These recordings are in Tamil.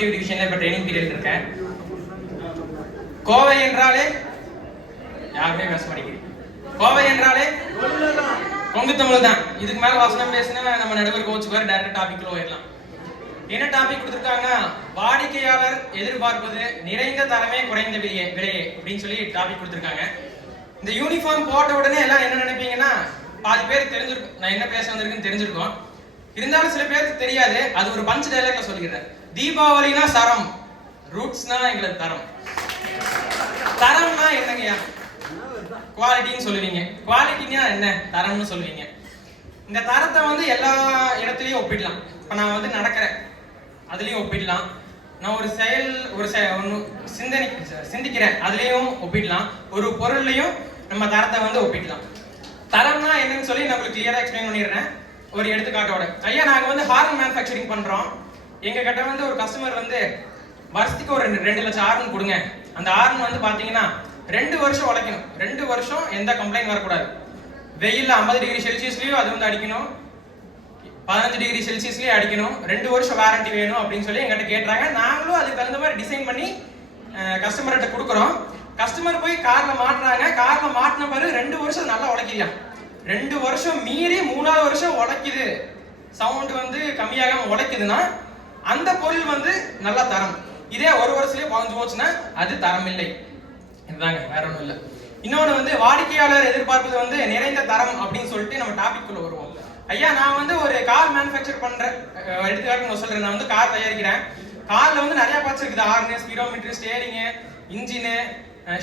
டிவிஷன்ல இப்ப ட்ரைனிங் பீரியட் இருக்கேன். கோவை என்றாலே யாருமே பேச மாட்டேங்குது. கோவை என்றாலே கொங்கு தமிழ் தான். இதுக்கு மேல வசனம் பேசினா நம்ம நடுவர் கோச்சுக்குவார். டைரக்ட் டாபிக்ல போயிடலாம். என்ன டாபிக் கொடுத்துருக்காங்க? வாடிக்கையாளர் எதிர்பார்ப்பது நிறைந்த தரமே குறைந்த விலையே அப்படின்னு சொல்லி டாபிக் கொடுத்துருக்காங்க. இந்த யூனிஃபார்ம் போட்ட உடனே எல்லாம் என்ன நினைப்பீங்கன்னா, பாதி பேர் தெரிஞ்சிருக்கும் நான் என்ன பேச வந்திருக்குன்னு தெரிஞ்சிருக்கோம். இருந்தாலும் சில பேருக்கு தெரியாது. அது ஒரு பஞ்ச் டைலாக்ல சொல்லிக்கிறேன். தீபாவளினா சரம், ரூட்ஸ்னா எங்களுக்கு தரம். தரம்னா என்னங்கய்யா? குவாலிட்டின்னு சொல்லுவீங்க. குவாலிட்டினா என்ன? தரம்னு சொல்லுவீங்க. இந்த தரத்தை வந்து எல்லா இடத்துலயும் ஒப்பிடலாம். இப்ப நான் வந்து நடக்கிறேன், அதுலயும் ஒப்பிடலாம். நான் ஒரு செயல் சிந்திக்கிறேன், அதுலயும் ஒப்பிடலாம். ஒரு பொருள்லையும் நம்ம தரத்தை வந்து ஒப்பிடலாம். தரம்னா என்னன்னு சொல்லி நம்மளுக்கு கிளியரா எக்ஸ்பிளைன் பண்ணிடுறேன் ஒரு எடுத்துக்காட்டோட. ஐயா, நாங்க வந்து ஹார்ன் மேனுஃபேக்சரிங் பண்றோம். எங்க கிட்ட வந்து ஒரு கஸ்டமர் வந்து வருஷத்துக்கு ஒரு 2 லட்சம் ஹார்ன் கொடுங்க. அந்த ஹார்ன் வந்து பாத்தீங்கன்னா 2 வருஷம் உழைக்கணும். 2 வருஷம் எந்த கம்ப்ளைண்ட் வரக்கூடாது. வெயில்ல 50 டிகிரி செல்சியஸ்லயும் அது வந்து அடிக்கணும், 15 டிகிரி செல்சியஸ்லயும் அடிக்கணும். 2 வருஷம் வாரண்டி வேணும் அப்படின்னு சொல்லி எங்கிட்ட கேட்டாங்க. நாங்களும் அதுக்கு தகுந்த மாதிரி டிசைன் பண்ணி கஸ்டமர்கிட்ட கொடுக்குறோம். கஸ்டமர் போய் கார்ல மாட்டுறாங்க. கார்ல மாட்டின பிறகு 2 வருஷம் நல்லா உழைக்கிறியா, 2 வருஷம் மீறி 3ஆவது வருஷம் உழைக்குது, சவுண்ட் வந்து கம்மியாகாம உழைக்குதுன்னா அந்த பொருள் வந்து நல்ல தரம். இதே ஒரு வருஷத்துலயே குறைஞ்சு போச்சுன்னா அது தரம் இல்லை. இதுதாங்க, வேற ஒன்றும் இல்லை. இன்னொன்று வந்து வாடிக்கையாளர் எதிர்பார்ப்பது வந்து நிறைந்த தரம் அப்படின்னு சொல்லிட்டு நம்ம டாபிக் குள்ள வருவோம். ஐயா, நான் வந்து ஒரு கார் மேனுஃபேக்சர் பண்றேன். எடுத்துக்காட்டு சொல்றேன், நான் வந்து கார் தயாரிக்கிறேன். கார்ல வந்து நிறைய பார்ட்ஸ் இருக்குது. Horn, speedometer, steering, engine,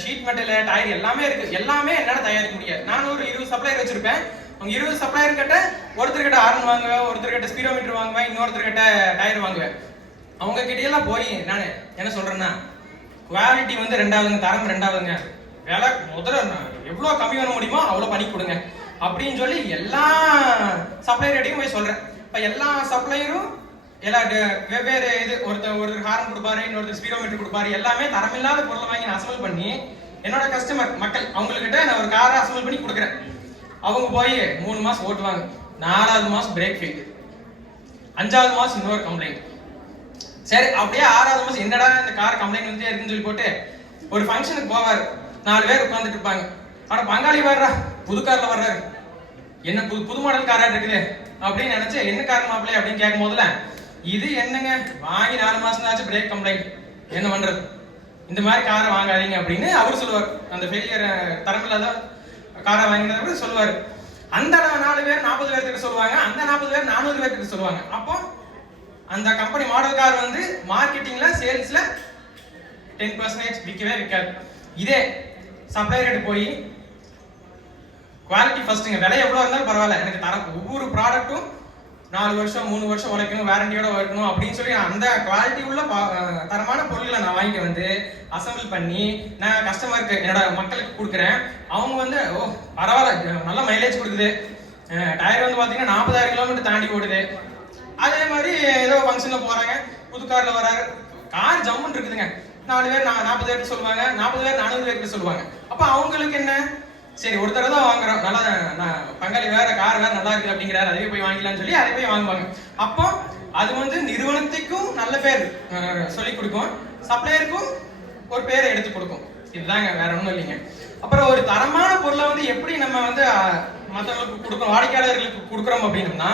sheet metal, tyre எல்லாமே இருக்கு. எல்லாமே என்னால தயாரிக்க முடியாது. நான் ஒரு 20 சப்ளையர் வச்சிருப்பேன். அவங்க 20 சப்ளையர் கிட்ட ஒருத்தர்கிட்ட ஹார்ன் வாங்குவேன், ஒருத்தர்கிட்ட ஸ்பீடோமீட்டர் வாங்குவேன், இன்னொருத்தர்கிட்ட டயர் வாங்குவேன். அவங்க கிட்ட எல்லாம் போய் நான் என்ன சொல்றேன்னா, குவாலிட்டி வந்து 2ஆவதுங்க, தரம் 2ஆவதுங்க, விலை முதல்ல எவ்வளவு கம்மி பண்ண முடியுமோ அவ்வளவு பண்ணி கொடுங்க அப்படின்னு சொல்லி எல்லா சப்ளையர்டையும் போய் சொல்றேன். இப்ப எல்லா சப்ளையரும் எல்லா வெவ்வேறு இது, ஒருத்தர் ஹார்ன் கொடுப்பாரு, இன்னொருத்தர் ஸ்பீடோமீட்டர் கொடுப்பாரு. எல்லாமே தரமில்லாத பொருளை வாங்கி நான் அசம்பிள் பண்ணி என்னோட கஸ்டமர் மக்கள் அவங்ககிட்ட நான் ஒரு காரை அசம்பிள் பண்ணி கொடுக்குறேன். அவங்க போய் 3 மாசம் ஓட்டுவாங்க. 4ஆவது மாசம் பிரேக் ஃபெயில், 5ஆவது மாசம் இன்னொரு கம்ப்ளைண்ட். சரி, அப்படியே 6ஆவது மாசம் என்னடா இந்த கார் கம்ப்ளைண்ட் வந்து இருக்குன்னு சொல்லி போட்டு ஒரு ஃபங்க்ஷனுக்கு போவார். 4 பேர் உட்காந்துட்டு இருப்பாங்க. ஆனா பங்காளி வர்றா, புது கார்ல வர்றாரு, என்ன புது மாடல் காரா இருக்குது அப்படின்னு நினைச்சு, என்ன கார் மாப்பிள்ளை அப்படின்னு கேட்கும் போதுல, இது என்னங்க வாங்கி 4 மாசம் ஆச்சு, பிரேக் கம்ப்ளைண்ட், என்ன பண்றது, இந்த மாதிரி காரை வாங்காதீங்க அப்படின்னு அவர் சொல்லுவார். அந்த ஃபெயிலியர் தரமில்லாத காரை வாங்கினவர் சொல்லுவார். அந்த 4 பேர் 40 பேர்கிட்ட சொல்லுவாங்க. அந்த 40 பேர் 400 பேர்கிட்ட சொல்லுவாங்க. அப்போ அந்த கம்பெனி மாடல் கார் வந்து மார்க்கெட்டிங்ல சேல்ஸ்ல 10% விற்கவே விற்காது. இதே சப்ளையர் போய் குவாலிட்டி ஃபர்ஸ்ட்ங்க, விலை எவ்வளவு இருந்தாலும் பரவாயில்ல, எனக்கு தரம், ஒவ்வொரு ப்ராடக்ட்டும் 4 வருஷம் 3 வருஷம் உழைக்கணும், வாரண்டியோட இருக்கணும் அப்படின்னு சொல்லி அந்த குவாலிட்டி உள்ள தரமான பொருட்களை நான் வாங்கி வந்து அசம்பிள் பண்ணி நான் கஸ்டமருக்கு, என்னோட மக்களுக்கு கொடுக்குறேன். அவங்க வந்து ஓ பரவாயில்ல, நல்ல மைலேஜ் கொடுக்குது, டயர் வந்து பாத்தீங்கன்னா 40,000 கிலோமீட்டர் தாண்டி ஓடுது. அதே மாதிரி ஏதோ ஃபங்க்ஷன்ல போறாங்க, புது கார்ல வராரு, கார் ஜம்முன்னு இருக்குதுங்க. 4 பேர் 40 பேர்கிட்ட சொல்லுவாங்க, 40 பேர் 400 பேர்கிட்ட சொல்லுவாங்க. அப்ப அவங்களுக்கு என்ன, சரி ஒரு தடவை தான் வாங்குறோம், நல்லா பங்காளி வேற கார் வேற நல்லா இருக்கு அப்படிங்கிறாரு, அதுவே போய் வாங்கிக்கலாம்னு சொல்லி அதை போய் வாங்குவாங்க. அப்போ அது வந்து நிறுவனத்துக்கும் நல்ல பேர் சொல்லி கொடுக்கும், சப்ளையருக்கும் ஒரு பேரை எடுத்து கொடுக்கும். இதுதாங்க, வேற ஒன்றும் இல்லைங்க. அப்புறம் ஒரு தரமான பொருளை வந்து எப்படி நம்ம வந்து மற்றவங்களுக்கு கொடுக்கணும், வாடிக்கையாளர்களுக்கு கொடுக்குறோம் அப்படின்னம்னா,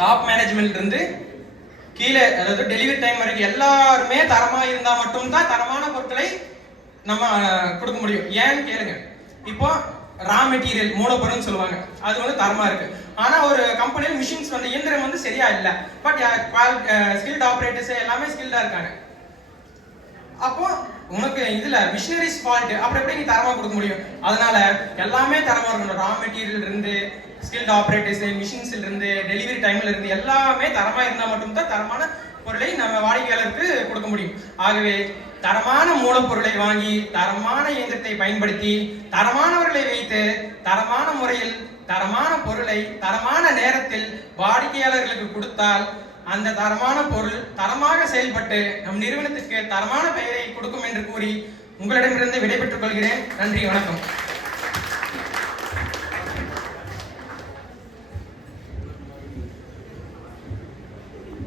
டாப் மேனேஜ்மெண்ட் இருந்து கீழே, அதாவது டெலிவரி டைம் வரைக்கும் எல்லாருமே தரமா இருந்தா மட்டும்தான் தரமான பொருட்களை நம்ம கொடுக்க முடியும். ஏன்னு கேளுங்க, இப்போ ரா மெட்டீரியல் மூலப்பொருள்னு சொல்லுவாங்க, அது வந்து தரமா இருக்கு. ஆனா ஒரு கம்பெனியில் மிஷின்ஸ் வந்து இயந்திரம் வந்து சரியா இல்லை, பட் ஸ்கில்ட் ஆபரேட்டர்ஸ் எல்லாமே ஸ்கில்டா இருக்காங்க. அப்போ உனக்கு இதுல மிஷினரிஸ் ஃபால்ட், அப்புறம் எப்படி நீ தரமா கொடுக்க முடியும்? அதனால எல்லாமே தரமா இருக்கணும். ரா மெட்டீரியல் இருந்து ஸ்கில்ட் ஆபரேட்டர்ஸ், மிஷின்ஸ்ல இருந்து டெலிவரி டைம்ல இருந்து எல்லாமே தரமா இருந்தா மட்டும்தான் தரமான பொருளை நம்ம வாடிக்கையாளருக்கு கொடுக்க முடியும். ஆகவே தரமான மூலப்பொருளை வாங்கி தரமான இயந்திரத்தை பயன்படுத்தி தரமானவர்களை வைத்து தரமான முறையில் தரமான பொருளை தரமான நேரத்தில் வாடிக்கையாளர்களுக்கு கொடுத்தால் அந்த தரமான பொருள் தரமாக செயல்பட்டு நம் நிறுவனத்துக்கு தரமான பெயரை கொடுக்கும் என்று கூறி உங்களிடமிருந்து விடைபெற்றுக் கொள்கிறேன். நன்றி, வணக்கம்.